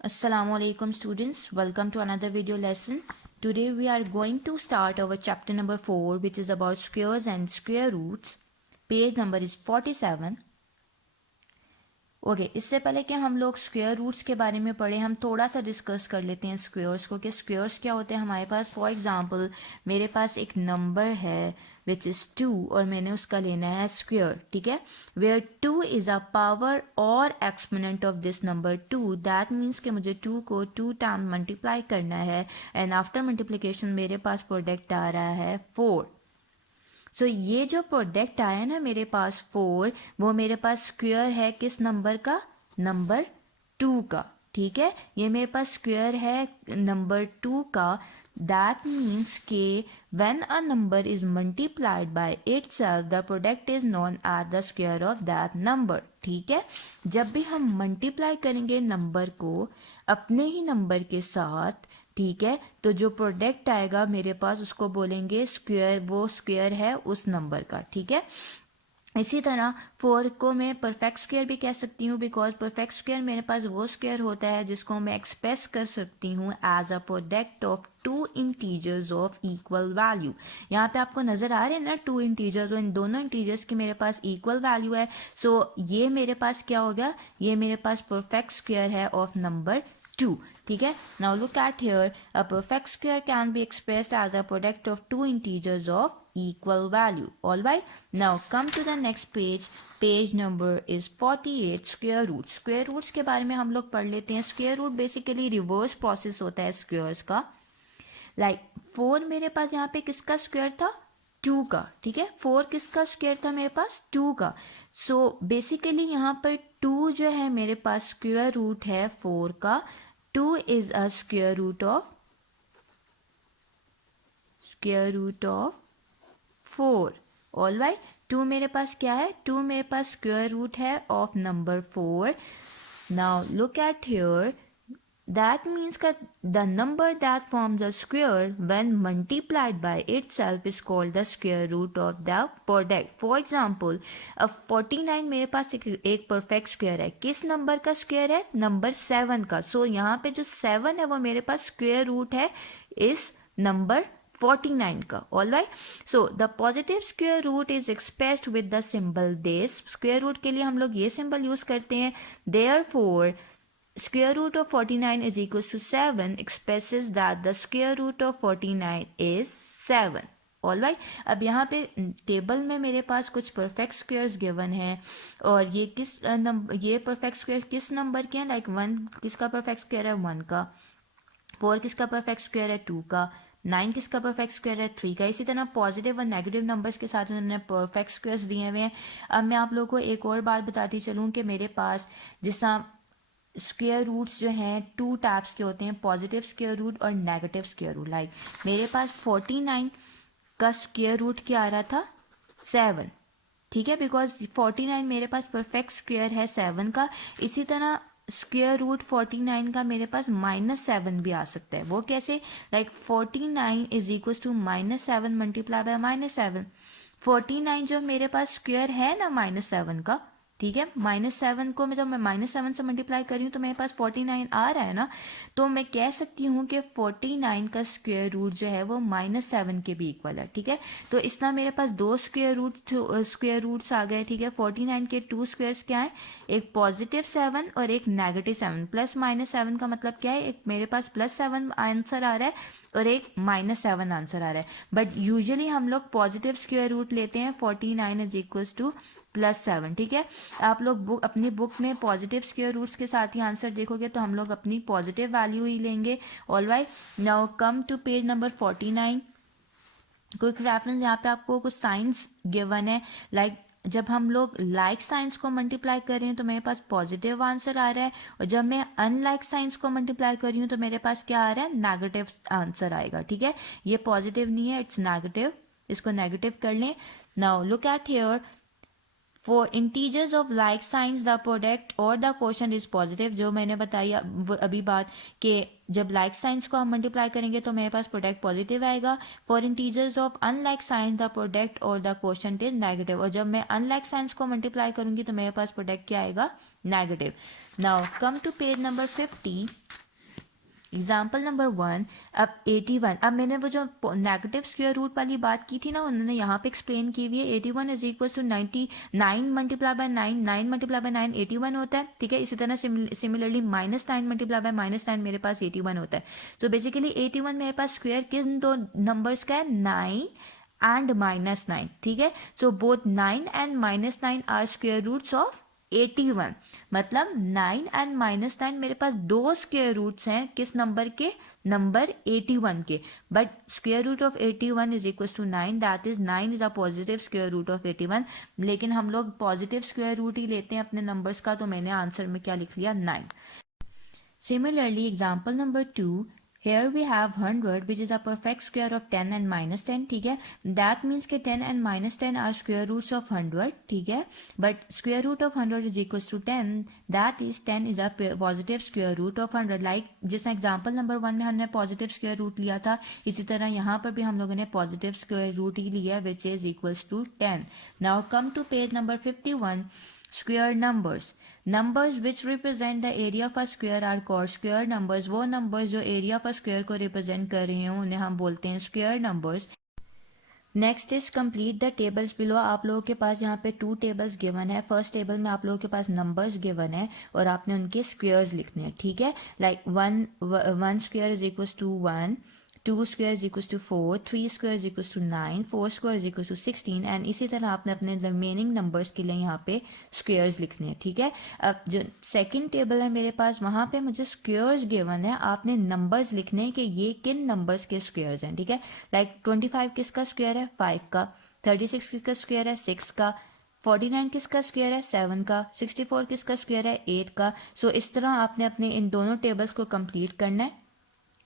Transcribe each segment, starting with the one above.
Assalamu alaikum students, welcome to another video lesson. Today we are going to start our chapter number 4 which is about squares and square roots. Page number is 47. Okay इससे पहले कि हम लोग square roots के बारे में पढ़ें हम थोड़ा सा डिस्कस कर लेते हैं स्क्वायर्स को कि स्क्वायर्स क्या होते हैं हमारे पास. फॉर एग्जांपल मेरे पास एक नंबर है विच इज़ 2 और मैंने उसका लेना है स्क्वायर. ठीक है, वेयर 2 इज़ अ पावर और exponent of this number 2. That means कि मुझे 2 को 2 टाइम मल्टीप्लाई करना है एंड आफ्टर मल्टीप्लिकेशन मेरे पास प्रोडक्ट आ रहा है 4. सो ये जो प्रोडक्ट आया ना मेरे पास 4 वो मेरे पास स्क्वायर है किस नंबर का, नंबर 2 का. ठीक है, ये मेरे पास स्क्वायर है नंबर 2 का. दैट मीन्स के when a number is multiplied by itself the product is known as the square of that number. ठीक है, जब भी हम मल्टीप्लाई करेंगे नंबर को अपने ही नंबर के साथ, ठीक है, तो जो प्रोडक्ट आएगा मेरे पास उसको बोलेंगे स्क्वायर, वो स्क्वायर है उस नंबर का. ठीक है, इसी तरह 4 को मैं परफेक्ट स्क्वायर भी कह सकती हूँ बिकॉज परफेक्ट स्क्वायर मेरे पास वो स्क्वायर होता है जिसको मैं एक्सप्रेस कर सकती हूँ as a product of two integers of equal value. यहाँ पे आपको नज़र आ रहे हैं ना टू इंटीजर्स, और इन दोनों इंटीजर्स की मेरे पास इक्वल वैल्यू है. सो ये मेरे पास क्या हो गया, ये मेरे पास परफेक्ट स्क्वायर है ऑफ नंबर 2. ठीक है, now look at here a perfect square can be expressed as a product of two integers of equal value. All right, now come to the next page. Page number is 48. Square roots. Square roots के बारे में हम लोग पढ़ लेते हैं. Square root basically reverse process होता है squares का. Like 4 मेरे पास यहाँ पे किसका स्क्वायर था, 2 का. ठीक है, 4 किसका स्क्वायर था मेरे पास, 2 का. सो बेसिकली यहाँ पर 2 जो है मेरे पास स्क्वायर रूट है 4 का. 2 is a square root of 4. All right, 2 मेरे पास क्या है, 2 मेरे पास स्क्वायर रूट है of number 4. Now look at here, that means का the number that forms a square when multiplied by itself is called the square root of the product. For example अब 49 मेरे पास एक परफेक्ट स्क्वायर है. किस number का square है, number 7 का. सो यहाँ पे जो 7 है वो मेरे पास स्क्वायर रूट है इस नंबर 49 का. All right, so the positive square root is expressed with the symbol this. Square root के लिए हम लोग ये सिंबल यूज करते हैं. Therefore square root of 49 is equals to 7 expresses that the square root of 49 is 7. All right, अब यहाँ पे टेबल में मेरे पास कुछ परफेक्ट स्क्वायर्स गिवन हैं और ये किस नंबर, ये परफेक्ट स्क्वायर किस नंबर के हैं. लाइक 1 किसका परफेक्ट स्क्वायर है, 1 का. 4 किसका परफेक्ट स्क्वायर है, 2 का. 9 किसका परफेक्ट स्क्वायर है, 3 का. इसी तरह पॉजिटिव और नेगेटिव नंबर्स के साथ उन्होंने परफेक्ट स्क्वायर्स दिए हुए हैं. अब मैं आप लोगों को एक और बात बताती चलूँ कि मेरे पास जिस स्क्वायर रूट्स जो हैं 2 टाइप्स के होते हैं, पॉजिटिव स्क्वायर रूट और नेगेटिव स्क्वायर रूट. लाइक मेरे पास 49 का स्क्वायर रूट क्या आ रहा था, 7. ठीक है, बिकॉज 49 मेरे पास परफेक्ट स्क्वायर है 7 का. इसी तरह स्क्वायर रूट 49 का मेरे पास -7 भी आ सकता है. वो कैसे, like 49 is equal to -7 multiply by -7. 49 जो मेरे पास स्क्वायर है ना -7 का, ठीक है, -7 को मैं जब मैं -7 से मल्टीप्लाई कर रही हूँ तो मेरे पास 49 आ रहा है ना. तो मैं कह सकती हूँ कि 49 का स्क्वायर रूट जो है वो -7 के भी इक्वल है. ठीक है, तो इस तरह मेरे पास 2 स्क्वायर रूट्स आ गए. ठीक है, 49 के 2 स्क्वायर्स क्या है, एक पॉजिटिव 7 और एक नेगेटिव 7. प्लस -7 का मतलब क्या है, एक मेरे पास +7 आंसर आ रहा है और एक -7 आंसर आ रहा है. बट यूजुअली हम लोग पॉजिटिव स्क्वायर रूट लेते हैं. 49 इज इक्वल्स टू +7. ठीक है, आप लोग अपनी बुक में पॉजिटिव स्क्वायर रूट्स के साथ ही आंसर देखोगे तो हम लोग अपनी पॉजिटिव वैल्यू ही लेंगे. All right, now come to page number 49. Quick reference, यहाँ पे आपको कुछ साइंस गिवन है. लाइक जब हम लोग लाइक साइंस को मल्टीप्लाई कर रहे हैं तो मेरे पास पॉजिटिव आंसर आ रहा है, और जब मैं अनलाइक साइंस को मल्टीप्लाई कर रही हूँ तो मेरे पास क्या आ रहा है, नेगेटिव आंसर आएगा. ठीक है, ये पॉजिटिव नहीं है, इट्स नेगेटिव. इसको नेगेटिव कर लें. Now look at here, For integers of like signs the product और the quotient is positive. जो मैंने बताई अभी बात कि जब like signs को हम मल्टीप्लाई करेंगे तो मेरे पास प्रोडक्ट पॉजिटिव आएगा. For integers of unlike signs the product और the quotient is negative. और जब मैं unlike signs को मल्टीप्लाई करूंगी तो मेरे पास प्रोडक्ट क्या आएगा, negative. Now come to page number 50. Example number 1, अब 81, अब मैंने वो जो नेगेटिव स्क्वायर रूट वाली बात की थी ना, उन्होंने यहाँ पे एक्सप्लेन की हुई है। 81 is equal to 99 multiply by 9, 9 multiply by 9 81 होता है, ठीक है। इसी तरह सिमिलरली -9 मल्टीप्लाई बाय -9 मेरे पास 81 होता है। तो बेसिकली 81 मेरे पास स्क्वायर किन दो नंबर्स का है, 9 एंड -9, ठीक है। So both 9 and -9 are square roots of 81। मतलब 9 एंड -9 मेरे पास दो स्क्वायर रूट्स हैं किस नंबर के, नंबर 81 के। But square root of 81 is equal to 9, that is 9 is a positive square root of 81। लेकिन हम लोग पॉजिटिव स्क्वायर रूट ही लेते हैं अपने नंबर्स का, तो मैंने आंसर में क्या लिख लिया, 9। Similarly, example number 2, here we have 100 which is a perfect square of 10 and -10, ठीक है। That means कि 10 and -10 are square roots of 100, ठीक है। But square root of 100 is equals to 10, that is 10 is a positive square root of 100। Like जिस example number 1 में हमने positive square root लिया था, इसी तरह यहाँ पर भी हम लोगों ने पॉजिटिव स्क्वायर रूट ही लिया है, which is equals to 10। Now come to page number 51, square numbers। numbers which represent the area of a square are called square numbers। वो numbers जो area of a square को represent कर रहे हैं उन्हें हम बोलते हैं square numbers। Next is complete the tables below. आप लोगों के पास यहाँ पे 2 टेबल्स गिवन है। फर्स्ट टेबल में आप लोगों के पास नंबर्स गिवन है और आपने उनके स्क्वेयर्स लिखने हैं, ठीक है। Like 1 square is equals to 1, 2 square is equals to 4, 3 square is equals to 9, 4 square is equals to 16 and इसी तरह आपने अपने रिमेनिंग नंबर्स के लिए यहाँ पे स्क्वेयर्स लिखने हैं, ठीक है। अब जो सेकंड टेबल है मेरे पास, वहाँ पे मुझे स्क्वेयर्स गिवन है, आपने नंबर्स लिखने हैं कि ये किन नंबर्स के स्क्वेयर्स हैं, ठीक है। लाइक 25 किसका स्क्वेयर है, 5 का। 36 किसका स्क्वेयर है, 6 का। 49 किसका स्क्वेयर है, 7 का। 64 किसका स्क्वेयर है, 8 का। सो इस तरह आपने अपने इन दोनों टेबल्स को कंप्लीट करना है।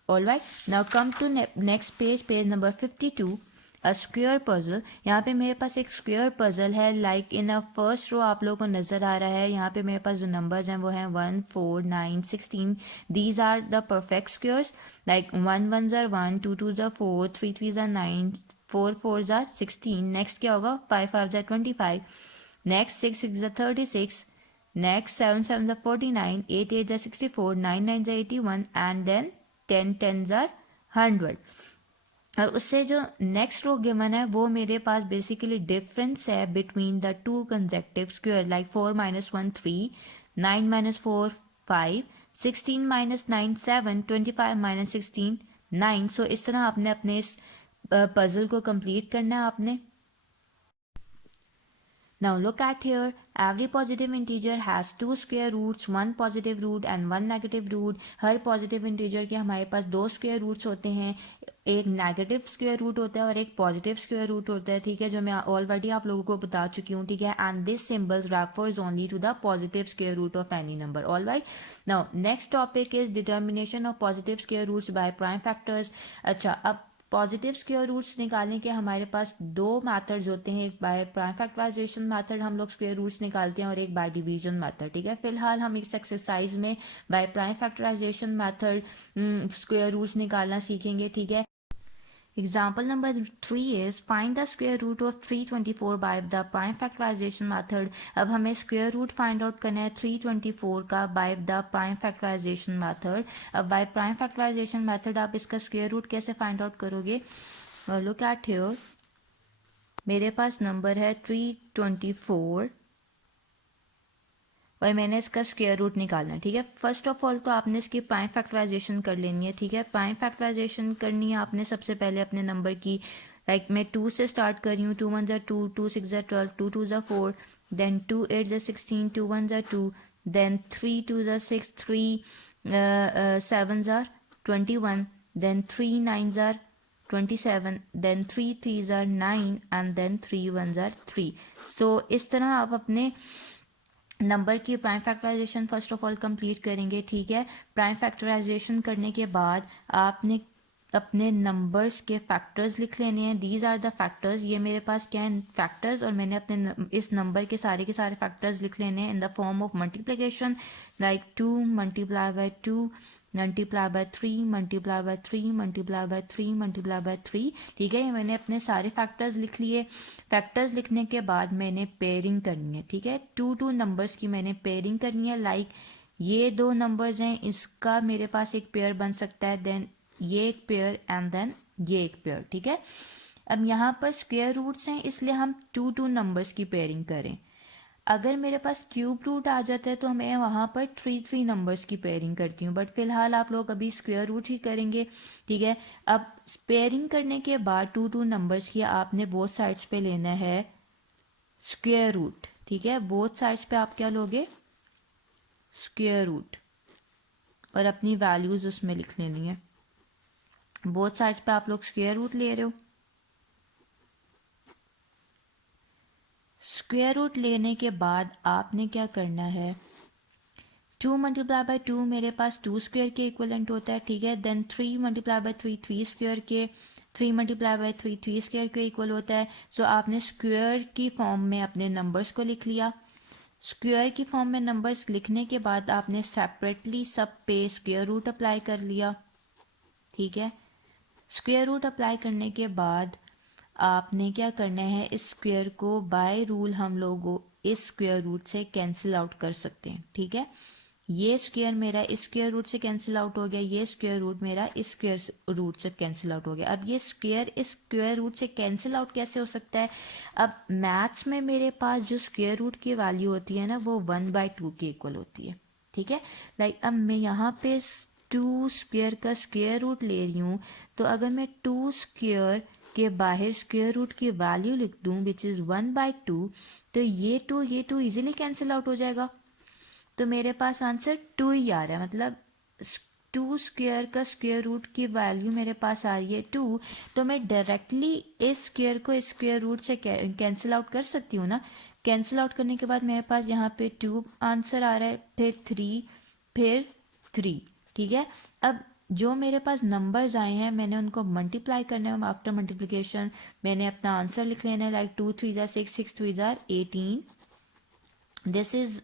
All right, now come to next page, page number 52, a square puzzle. यहाँ पे मेरे पास एक स्क्वेयर पजल है। Like in a first row आप लोगों को नज़र आ रहा है, यहाँ पे मेरे पास जो नंबर्स हैं वो हैं 1, 4, 9, 16। These are the perfect squares. Like 1 1 ज़ार 1, 2 2 ज़ार 4, 3 3 ज़ार 9, 4 4 ज़ार 16। नेक्स्ट क्या होगा, 5 5 ज़ार 25। नेक्स्ट 6 6 ज़ार 36। नेक्स्ट 7 7 ज़ार 49, 8 8 ज़ार 64, 9 9 ज़ार 81 एंड देन 10 10 ज़ार 100। और उससे जो नेक्स्ट रो गिवन है वो मेरे पास बेसिकली डिफरेंस है between the two consecutive square. Like 4 - 1 3, 9 - 4 5, 16 - 9 7, 25 - 16 9। सो इस तरह आपने अपने इस पजल को कंप्लीट करना है आपने। Now look at here, every positive integer has two square roots, one positive root and one negative root। Her positive integer के हमारे पास दो square roots होते हैं, एक नेगेटिव स्क्वायर रूट होता है और एक पॉजिटिव स्क्वायर रूट होता है, ठीक है, जो मैं ऑलरेडी आप लोगों को बता चुकी हूँ, ठीक है। And this symbols refers only to the positive square root of any number. All right, now next topic is determination of positive square roots by prime factors. अच्छा, अब पॉजिटिव स्क्वायर रूट्स निकालने के हमारे पास दो मेथड्स होते हैं, एक bye prime factorization method हम लोग स्क्वायर रूट्स निकालते हैं और एक बाय डिवीजन मेथड, ठीक है। फिलहाल हम इस एक्सरसाइज में by prime factorization method square roots निकालना सीखेंगे, ठीक है। Example number 3 is find the square root of 324 by the prime factorization method। अब हमें square root find out करना है 324 का by the prime factorization method। अब by prime factorization method आप इसका square root कैसे find out करोगे, look at here, मेरे पास नंबर है 324 और मैंने इसका स्क्वायर रूट निकालना है, ठीक है। फर्स्ट ऑफ ऑल तो आपने इसकी प्राइम फैक्टराइजेशन कर लेनी है, ठीक है। प्राइम फैक्टराइजेशन करनी है आपने सबसे पहले अपने नंबर की। लाइक मैं 2 से स्टार्ट कर रही हूँ, 2 1 ज़ा 2, 2 6 ज़ा 12, 2 2 ज़ा 4, देन 2 8 ज़ा 16, 2 1 ज़ा 2, देन 3 2 ज़ा 6, 3 7 ज़ा 21, देन 3 9 ज़ा 27, देन 3 3 ज़ा 9 एंड देन 3 1 ज़ा 3। सो इस तरह आप अपने नंबर की prime factorization first of all complete करेंगे, ठीक है। प्राइम फैक्टराइजेशन करने के बाद आपने अपने नंबर्स के फैक्टर्स लिख लेने हैं। दीज आर द फैक्टर्स, ये मेरे पास क्या है, फैक्टर्स, और मैंने अपने इस नंबर के सारे फैक्टर्स लिख लेने हैं in the form of multiplication. Like 2 multiply by 2, multiply by 3, multiply bye 3, multiply bye 3, multiply bye 3, ठीक है। ये मैंने अपने सारे फैक्टर्स लिख लिए। फैक्टर्स लिखने के बाद मैंने पेयरिंग करनी है, ठीक है। 2 2 नंबर्स की मैंने पेयरिंग करनी है। लाइक ये दो नंबर्स हैं, इसका मेरे पास एक पेयर बन सकता है, देन ये एक पेयर एंड देन ये एक पेयर, ठीक है। अब यहाँ पर स्क्वायर रूट्स हैं इसलिए हम टू टू नंबर्स की पेयरिंग करें। अगर मेरे पास क्यूब रूट आ जाता है तो मैं वहाँ पर थ्री थ्री नंबर्स की पेयरिंग करती हूँ, बट फिलहाल आप लोग अभी स्क्वायर रूट ही करेंगे, ठीक है। अब पेयरिंग करने के बाद टू टू नंबर्स की आपने बोथ साइड्स पे लेना है स्क्वायर रूट, ठीक है। बोथ साइड्स पे आप क्या लोगे, स्क्वायर रूट, और अपनी वैल्यूज़ उसमें लिख लेनी है। बोथ साइड्स पे आप लोग स्क्वायर रूट ले रहे हो। स्क्वायर रूट लेने के बाद आपने क्या करना है, 2 × 2 मेरे पास 2 स्क्वायर के इक्वलेंट होता है, ठीक है। देन 3 × 3 3 स्क्वायर के, 3 × 3 3 स्क्वायर के इक्वल होता है। सो आपने स्क्वायर की फॉर्म में अपने नंबर्स को लिख लिया। स्क्वायर की फॉर्म में नंबर्स लिखने के बाद आपने सेपरेटली सब पे स्क्वायर रूट अप्लाई कर लिया, ठीक है। स्क्वायर रूट अप्लाई करने के बाद आपने क्या करना है, इस स्क्वायर को बाय रूल हम लोग इस स्क्वायर रूट से कैंसिल आउट कर सकते हैं, ठीक है। ये स्क्वायर मेरा इस स्क्वायर रूट से कैंसिल आउट हो गया, ये स्क्वायर रूट मेरा इस स्क्वायर रूट से कैंसिल आउट हो गया। अब ये स्क्वायर इस स्क्वायर रूट से कैंसिल आउट कैसे हो सकता है, अब मैथ्स में मेरे पास जो स्क्वायर रूट की वैल्यू होती है ना वो 1/2 के इक्वल होती है, ठीक है। लाइक अब मैं यहाँ पे 2 स्क्वायर का स्क्वायर रूट ले रही हूँ, तो अगर मैं 2 स्क्वायर के बाहर स्क्वायर रूट की वैल्यू लिख दूँ विच इज़ 1/2, तो ये टू इजीली कैंसिल आउट हो जाएगा। तो मेरे पास आंसर 2 ही आ रहा है, मतलब 2 स्क्वायर का स्क्वायर रूट की वैल्यू मेरे पास आ रही है 2, तो मैं डायरेक्टली इस स्क्वायर को इस स्क्वायर रूट से कैंसिल आउट कर सकती हूँ ना। कैंसिल आउट करने के बाद मेरे पास यहाँ पे 2 आंसर आ रहा है, फिर 3, ठीक है। अब जो मेरे पास नंबर्स आए हैं मैंने उनको मल्टीप्लाई करना है। आफ्टर मल्टीप्लिकेशन मैंने अपना आंसर लिख लेना है, लाइक 2 3 जार 6 6 3 jar 18, this is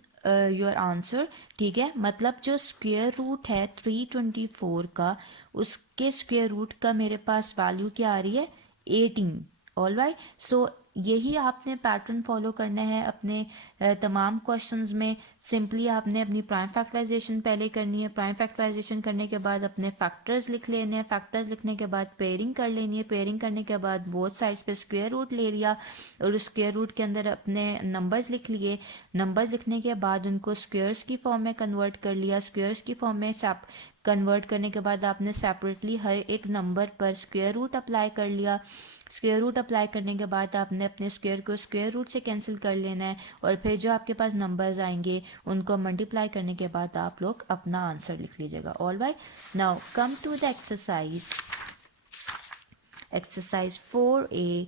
your answer, ठीक है। मतलब जो स्क्वायर रूट है 324 का, उसके स्क्वायर रूट का मेरे पास वैल्यू क्या आ रही है, 18। ऑल राइट, सो यही आपने पैटर्न फॉलो करना है अपने तमाम क्वेश्चंस में। सिंपली आपने अपनी प्राइम फैक्टराइजेशन पहले करनी है, प्राइम फैक्टराइजेशन करने के बाद अपने फैक्टर्स लिख लेने हैं, फैक्टर्स लिखने के बाद पेयरिंग कर लेनी है, पेयरिंग करने के बाद बोथ साइड्स पे स्क्वायर रूट ले लिया और उस स्क्वायर रूट के अंदर अपने नंबर्स लिख लिए। नंबर्स लिखने के बाद उनको स्क्वायर्स की फॉर्म में कन्वर्ट कर लिया, स्क्वायर्स की फॉर्म में कन्वर्ट करने के बाद आपने सेपरेटली हर एक नंबर पर स्क्वायर रूट अप्लाई कर लिया। स्क्वायर रूट अप्लाई करने के बाद आपने अपने स्क्वायर को स्क्वायर रूट से कैंसिल कर लेना है, और फिर जो आपके पास नंबर्स आएंगे उनको मल्टीप्लाई करने के बाद आप लोग अपना आंसर लिख लीजिएगा। All right, now come to the exercise 4A।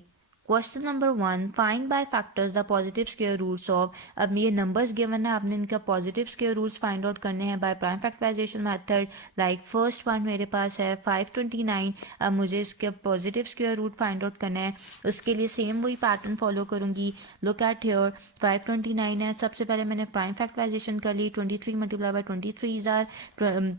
Question number 1, find by factors the positive square roots of. अब ये नंबर्स गिवन है, आपने इनका positive square roots find out करने हैं by prime factorization method. Like first one मेरे पास है 529, अब मुझे इसका पॉजिटिव स्क्वायर रूट फाइंड आउट करना है। उसके लिए सेम वही पैटर्न फॉलो करूंगी। लुक एट हियर, 529 है, सबसे पहले मैंने प्राइम फैक्टराइजेशन कर ली, 23 मल्टीप्लाई बाय 23 जार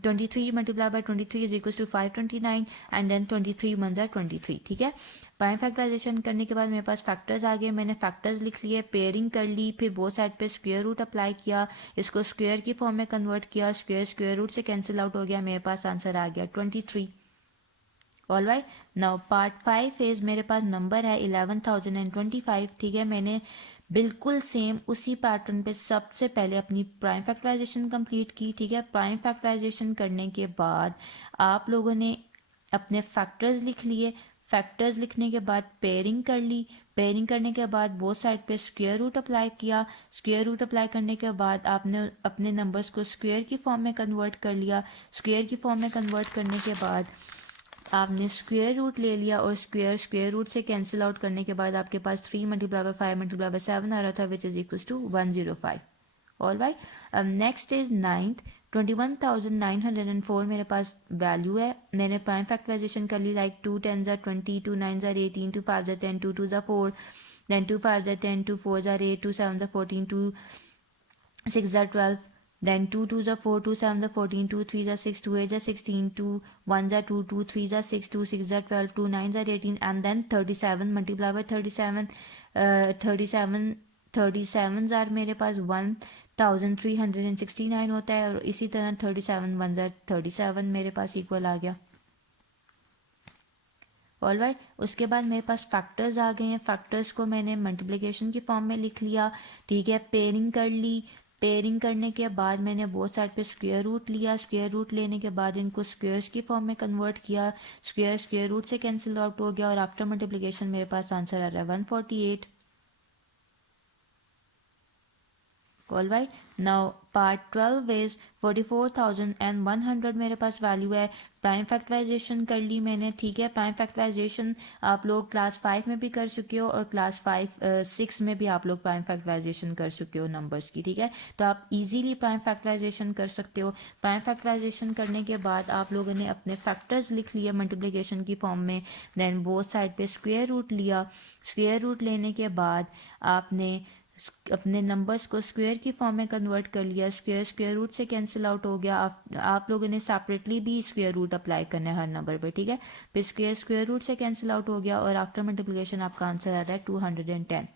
23 multiply by 23 is equal to 529 and then 23 one जार 23, ठीक है। प्राइम फैक्टराइजेशन करने के बाद मेरे पास फैक्टर्स आ गए, मैंने फैक्टर्स लिख लिए, पेयरिंग कर ली, फिर बोथ साइड पे स्क्वायर रूट अप्लाई किया, इसको स्क्वायर की फॉर्म में कन्वर्ट किया, स्क्वायर स्क्वायर रूट से कैंसिल आउट हो गया, मेरे पास आंसर आ गया 23। All right, now part 5 is मेरे पास नंबर है 11,025, ठीक है। मैंने बिल्कुल सेम उसी पैटर्न पे सबसे पहले अपनी प्राइम फैक्टराइजेशन कंप्लीट की, ठीक है। प्राइम फैक्टराइजेशन करने के बाद आप लोगों ने अपने फैक्टर्स लिख लिए, फैक्टर्स लिखने के बाद पेयरिंग कर ली, पेयरिंग करने के बाद बोथ साइड पे स्क्वायर रूट अप्लाई किया, स्क्वायर रूट अप्लाई करने के बाद आपने अपने नंबर्स को स्क्वायर की फॉर्म में कन्वर्ट कर लिया, स्क्वायर की फॉर्म में कन्वर्ट करने के बाद आपने स्क्वायर रूट ले लिया और स्क्वायर रूट से कैंसिल आउट करने के बाद आपके पास 3 मल्टीप्लाई बाय 5 मल्टीप्लाई बाय 7 आ रहा था which is equal to 105। All right, अब नेक्स्ट इज 9th, 21,904 मेरे पास वैल्यू है। मैंने प्राइम फैक्टराइजेशन कर ली, लाइक 2 10 जार 20, 2 9 जार 18, 2 5 जार 10, 2 2 जार 4, then 2 5 जार 10, 2 4 जार 8, 2 7 जार 14, 2 6 जार 12, then 2 2 जार 4, 2 7 जार 14, 2 3 जार 6, 2 8 जार 16, 2 1 जार 2, 2 3 जार 6, 2 6 जार 12, 2 9 जार 18 and then 37 multiply by 37, 37 jar मेरे पास 1 1369 होता है, और इसी तरह 37 वन ज़र 37 मेरे पास इक्वल आ गया। ऑल राइट, उसके बाद मेरे पास फैक्टर्स आ गए हैं। फैक्टर्स को मैंने मल्टीप्लिकेशन की फॉर्म में लिख लिया, ठीक है। पेयरिंग कर ली, पेयरिंग करने के बाद मैंने बोथ साइड पे स्क्वायर रूट लिया, स्क्वायर रूट लेने के बाद इनको स्क्वायर्स की फॉर्म में कन्वर्ट किया, स्क्वायर स्क्वायर रूट से कैंसिल आउट हो गया, और आफ्टर मल्टीप्लिकेशन मेरे पास आंसर आ रहा है 148। All right, now part 12 is 44,100 मेरे पास वैल्यू है। प्राइम फैक्टराइजेशन कर ली मैंने, ठीक है। प्राइम फैक्टराइजेशन आप लोग क्लास 5 में भी कर चुके हो, और क्लास 6 में भी आप लोग प्राइम फैक्टराइजेशन कर चुके हो नंबर्स की, ठीक है। तो आप इजीली प्राइम फैक्टराइजेशन कर सकते हो। प्राइम फैक्टराइजेशन करने के बाद आप लोगों ने अपने फैक्टर्स लिख लिए मल्टीप्लिकेशन की फॉर्म में, देन बोथ साइड पे स्क्वायर रूट लिया। स्क्वायर रूट लेने के बाद आपने अपने नंबर्स को स्क्वायर की फॉर्म में कन्वर्ट कर लिया, स्क्वायर स्क्वायर रूट से कैंसिल आउट हो गया। आप लोगों ने सेपरेटली भी स्क्वायर रूट अप्लाई करना है हर नंबर पर, ठीक है। फिर स्क्वायर स्क्वायर रूट से कैंसिल आउट हो गया, और आफ्टर मल्टीप्लिकेशन आपका आंसर आ रहा है 210।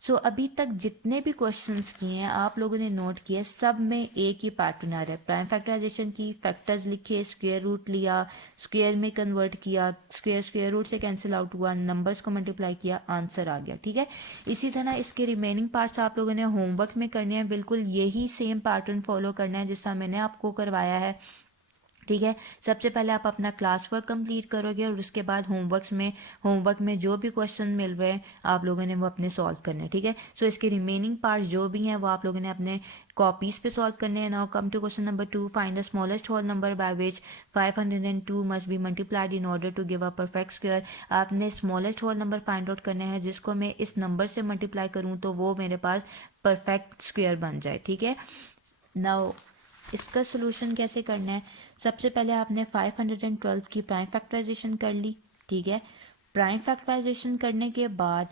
सो अभी तक जितने भी क्वेश्चंस किए हैं आप लोगों ने नोट किए, सब में एक ही पैटर्न आ रहा है। प्राइम फैक्टराइजेशन की, फैक्टर्स लिखे, स्क्वायर रूट लिया, स्क्वायर में कन्वर्ट किया, स्क्वायर स्क्वायर रूट से कैंसिल आउट हुआ, नंबर्स को मल्टीप्लाई किया, आंसर आ गया, ठीक है। इसी तरह इसके रिमेनिंग पार्ट्स आप लोगों ने होमवर्क में करने हैं, बिल्कुल यही सेम पैटर्न फॉलो करना है जिसका मैंने आपको करवाया है, ठीक है। सबसे पहले आप अपना क्लास वर्क कंप्लीट करोगे, और उसके बाद होमवर्क में जो भी क्वेश्चन मिल रहे हैं आप लोगों ने वो अपने सॉल्व करने हैं, ठीक है। सो इसके रिमेनिंग पार्ट जो भी हैं वो आप लोगों ने अपने कॉपीज़ पे सॉल्व करने हैं। Now come to question number 2, find the smallest whole number by which 502 must be multiplied in order to give a perfect square. आपने smallest whole number find out करना है जिसको मैं इस नंबर से मल्टीप्लाई करूँ तो वो मेरे पास परफेक्ट स्क्वायर बन जाए, ठीक है। नाउ इसका सोल्यूशन कैसे करना है, सबसे पहले आपने 512 की प्राइम फैक्टराइजेशन कर ली, ठीक है। प्राइम फैक्टराइजेशन करने के बाद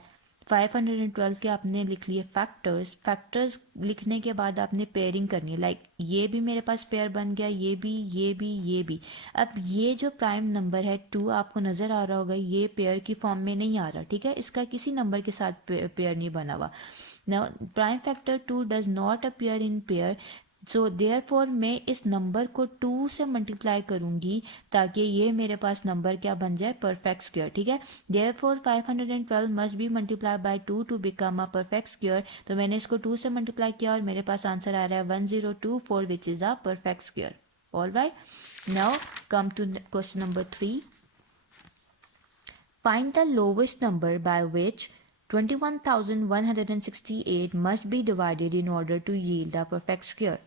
512 के आपने लिख लिए फैक्टर्स। फैक्टर्स लिखने के बाद आपने पेयरिंग करनी है, लाइक ये भी मेरे पास पेयर बन गया, ये भी, ये भी, ये भी। अब ये जो प्राइम नंबर है 2 आपको नज़र आ रहा होगा, ये पेयर की फॉर्म में नहीं आ रहा, ठीक है। इसका किसी नंबर के साथ पेयर नहीं बना हुआ। Now prime factor 2 does not appear in pair, so therefore मैं इस नंबर को 2 से मल्टीप्लाई करूंगी ताकि ये मेरे पास नंबर क्या बन जाए, परफेक्ट स्क्वायर, ठीक है। Therefore 512 must be multiply by 2 to become a perfect square. तो मैंने इसको 2 से मल्टीप्लाई किया और मेरे पास आंसर आ रहा है 1024 which is a perfect square. All right, now come to question number 3। Find the lowest number by which 21,168 must be divided in order to yield a perfect square.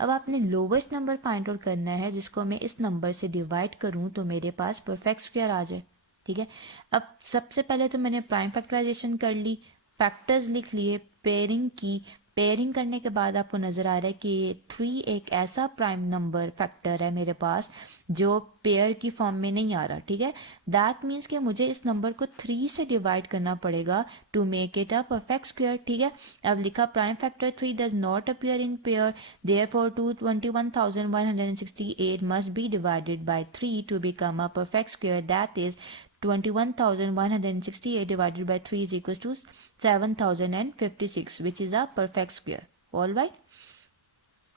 अब आपने लोवेस्ट नंबर फाइंड आउट करना है जिसको मैं इस number से divide करूं तो मेरे पास परफेक्ट स्क्वायर आ जाए, ठीक है। अब सबसे पहले तो मैंने प्राइम फैक्टराइजेशन कर ली, फैक्टर्स लिख लिए, पेयरिंग की। पेयरिंग करने के बाद आपको नज़र आ रहा है कि 3 एक ऐसा प्राइम नंबर फैक्टर है मेरे पास जो पेयर की फॉर्म में नहीं आ रहा, ठीक है। दैट मीन्स कि मुझे इस नंबर को 3 से डिवाइड करना पड़ेगा to make it a perfect square, ठीक है। अब लिखा prime factor 3 does not appear in pair, therefore 21,168 must be divided by 3 to become a perfect square, that is 21,168 divided by 3 is equals to 7,056, which is a perfect square. All right.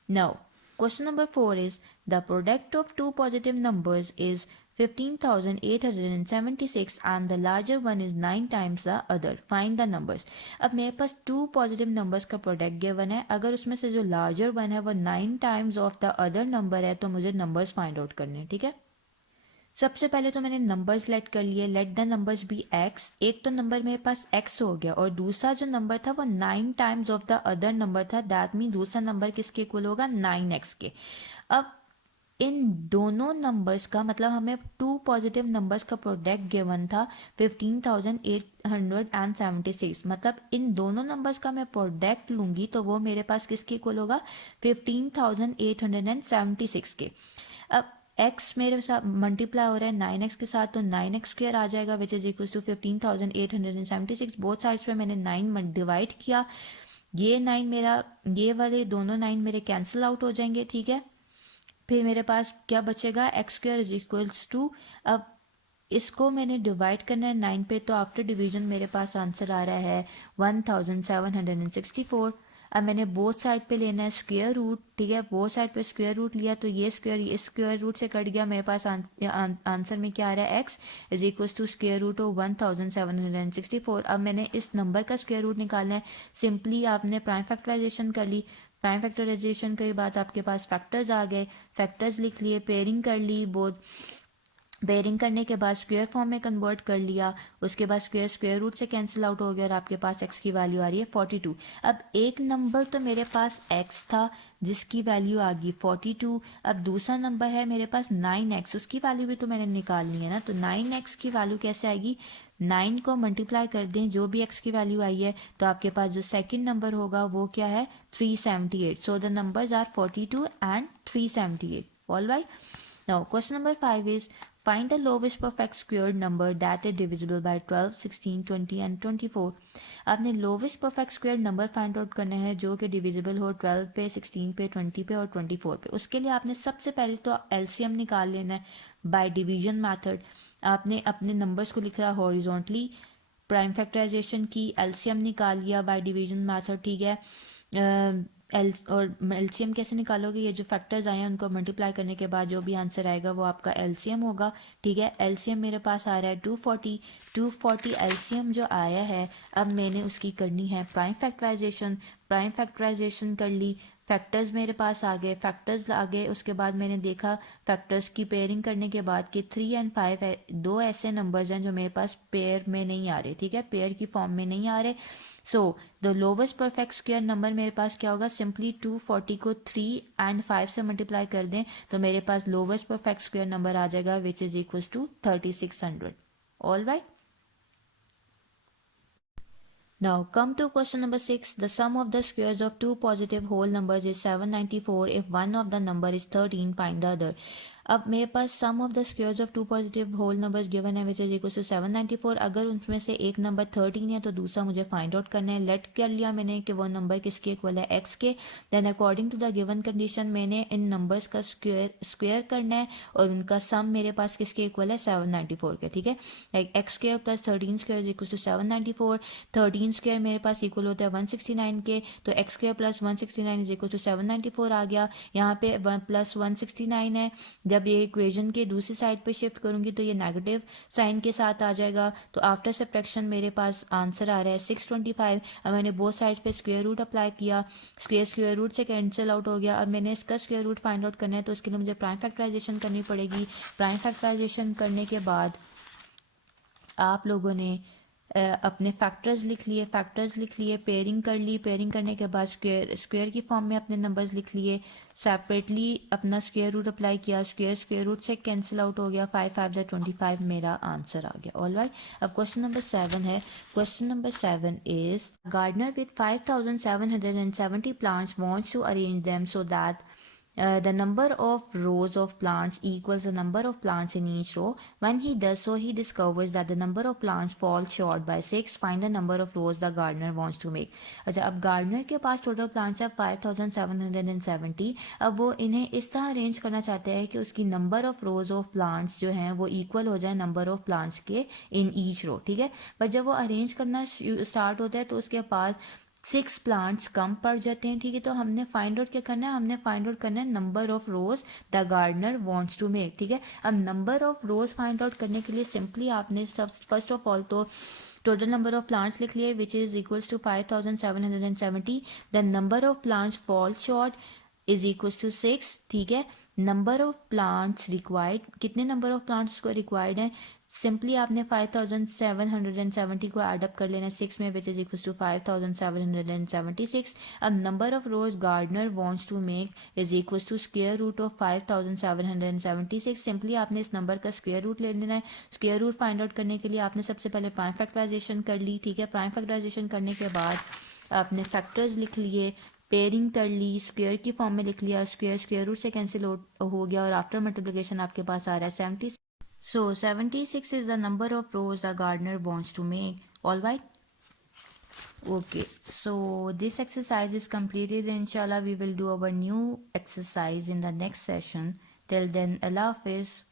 Now, question number 4 is the product of two positive numbers is 15,876 and the larger one is 9 times the other. Find the numbers. अब मेरे पास to positive numbers का product given है, अगर उसमें से जो larger one है वो 9 times of the other number है तो मुझे नंबर्स फाइंड आउट करने हैं, ठीक है। सबसे पहले तो मैंने नंबर सेलेक्ट कर लिए, let the numbers be x. एक तो नंबर मेरे पास एक्स हो गया और दूसरा जो नंबर था वो 9 times of the other number था, दैट मीन दूसरा नंबर किसके इक्वल होगा, 9x के। अब इन दोनों नंबर्स का मतलब हमें टू पॉजिटिव नंबर्स का प्रोडक्ट गिवन था 15,876, मतलब इन दोनों नंबर्स का मैं प्रोडक्ट लूँगी तो वो मेरे पास किसके इक्वल होगा, 15,876 के। अब x मेरे साथ मल्टीप्लाई हो रहा है 9x के साथ तो 9x स्क्वायर आ जाएगा which is equal to 15,876। Both sides पे मैंने 9 डिवाइड किया, ये 9 मेरा, ये वाले दोनों 9 मेरे कैंसिल आउट हो जाएंगे, ठीक है। फिर मेरे पास क्या बचेगा, x square is equals to, अब इसको मैंने डिवाइड करना है 9 पे तो आफ्टर डिवीजन मेरे पास आंसर आ रहा है 1764। अब मैंने बोथ साइड पे लेना है स्क्वायर रूट, ठीक है, बोथ साइड पे स्क्वायर रूट लिया तो ये स्क्वायर रूट से कट गया, मेरे पास आंसर में क्या आ रहा है, x is equal to square root of 1764। अब मैंने इस नंबर का स्क्वायर रूट निकालना है, सिंपली आपने प्राइम फैक्टराइजेशन कर ली, प्राइम फैक्टराइजेशन के बाद आपके पास फैक्टर्स आ गए, फैक्टर्स लिख लिए, पेयरिंग कर ली, बोथ पेयरिंग करने के बाद स्क्वायर फॉर्म में कन्वर्ट कर लिया, उसके बाद स्क्वायर रूट से कैंसिल आउट हो गया और आपके पास x की वैल्यू आ रही है 42। अब एक नंबर तो मेरे पास x था जिसकी वैल्यू आ गई 42, अब दूसरा नंबर है मेरे पास 9x, उसकी वैल्यू भी तो मैंने निकालनी है ना, तो 9x की वैल्यू कैसे आएगी, 9 को मल्टीप्लाई कर दें जो भी x की वैल्यू आई है, तो आपके पास जो सेकंड नंबर होगा वो क्या है 378। So the numbers are 42 and 378। All right, now question number 5 is find the lowest perfect squared number that is divisible by 12, 16, 20 and 24। आपने lowest perfect squared number find out करना है जो कि divisible हो 12 पे, 16 पे, 20 पे और 24 पे। उसके लिए आपने सबसे पहले तो LCM निकाल लेना है by division method। आपने अपने numbers को लिख रहा horizontally, प्राइम फैक्टराइजेशन की, एलसीएम निकाल लिया बाय डिवीजन मेथड, ठीक है। एलसीएम कैसे निकालोगे, ये जो फैक्टर्स आए हैं उनको मल्टीप्लाई करने के बाद जो भी आंसर आएगा वो आपका एलसीएम होगा, ठीक है। एलसीएम मेरे पास आ रहा है 240 एलसीएम जो आया है, अब मैंने उसकी करनी है प्राइम फैक्टराइजेशन, प्राइम फैक्टराइजेशन कर ली, फैक्टर्स मेरे पास आ गए, फैक्टर्स आ गए, उसके बाद मैंने देखा फैक्टर्स की पेयरिंग करने के बाद कि 3 एंड 5 है, दो ऐसे नंबर्स हैं जो मेरे पास पेयर में नहीं आ रहे, ठीक है, पेयर की फॉर्म में नहीं आ रहे। So the lowest perfect square number मेरे पास क्या होगा, सिंपली 240 को 3 एंड 5 से मल्टीप्लाई कर दें तो मेरे पास लोवेस्ट परफेक्ट स्क्वायर नंबर आ जाएगा which is equal to 3600। All right, now come to question number 6. The sum of the squares of two positive whole numbers is 794. If one of the number is 13, find the other. अब मेरे पास sum of the squares of two positive whole numbers given है which is equal to 794। अगर उनमें से एक number 13 है तो दूसरा मुझे फाइंड आउट करना है। लेट कर लिया मैंने कि वो नंबर किसके इक्वल है, एक्स के। Then according to the given condition मैंने इन नंबर्स का स्क्वायर करना है और उनका सम मेरे पास किसके इक्वल है 794 के, ठीक है। X square plus 13 square is equal to 794। 13 square मेरे पास इक्वल होता है 169 के, तो x square plus 169 is equal to 794 आ गया। यहाँ पे प्लस 169 है, जब ये इक्वेशन के दूसरी साइड पे शिफ्ट करूंगी तो ये नेगेटिव साइन के साथ आ जाएगा। तो आफ्टर सब्ट्रैक्शन मेरे पास आंसर आ रहा है 625। अब मैंने बोथ साइड पे स्क्वायर रूट अप्लाई किया, स्क्वायर रूट से कैंसिल आउट हो गया। अब मैंने इसका स्क्वायर रूट फाइंड आउट करना है तो उसके लिए मुझे प्राइम फैक्टराइजेशन करनी पड़ेगी। प्राइम फैक्टराइजेशन करने के बाद आप लोगों ने अपने फैक्टर्स लिख लिए, पेयरिंग कर ली, पेयरिंग करने के बाद स्क्वायर की फॉर्म में अपने नंबर्स लिख लिए, सेपरेटली अपना स्क्वायर रूट अप्लाई किया, स्क्वायर रूट से कैंसिल आउट हो गया, 5 5 25 मेरा आंसर आ गया। ऑल राइट, अब क्वेश्चन नंबर 7 है। Question number 7 is gardener with 5770 plants wants to arrange them so that the number of rows of plants equals the number of plants in each row. When he does so, he discovers that the number of plants falls short by 6. Find the number of rows the gardener wants to make. अच्छा, अब gardener के पास total plants है 5770। अब वो इन्हें इस तरह arrange करना चाहते हैं कि उसकी number of rose of plants जो हैं वो इक्वल हो जाए नंबर ऑफ प्लांट्स के इन ईच रो, ठीक है। बट जब वो अरेंज करना स्टार्ट होता है तो उसके पास 6 प्लांट्स कम पड़ जाते हैं, ठीक है। तो हमने फाइंड आउट क्या करना है, हमने फाइंड आउट करना है number of rows the gardener wants to make, ठीक है। अब number of rows find out करने के लिए सिंपली आपने फर्स्ट ऑफ ऑल तो टोटल नंबर ऑफ प्लांट्स लिख लिए which is equals to 5770। The number of plants fall short is equals to 6, ठीक है। नंबर ऑफ प्लांट्स रिक्वायर्ड, कितने नंबर ऑफ प्लांट्स को रिक्वायर्ड है, सिंपली आपने 5770 को एडअप कर लेना 6 में विच इज इक्वल टू 5776। अब number of rows gardener wants to make is equal to square root of 5776। Simply आपने इस नंबर का स्क्वायर रूट ले लेना है। स्क्वायर रूट फाइंड आउट करने के लिए आपने सबसे पहले प्राइम फैक्टराइजेशन कर ली, ठीक है। प्राइम फैक्टराइजेशन करने के बाद आपने फैक्टर्स लिख लिए, पेयरिंग कर ली, स्क्वायर की फॉर्म में लिख लिया, स्क्वायर रूट से कैंसिल हो गया और आफ्टर मल्टीप्लिकेशन आपके पास आ रहा है 70। So 76 is the number of rows the gardener wants to make. All right. Okay. So this exercise is completed. Inshallah, we will do our new exercise in the next session. Till then, Allah Hafiz.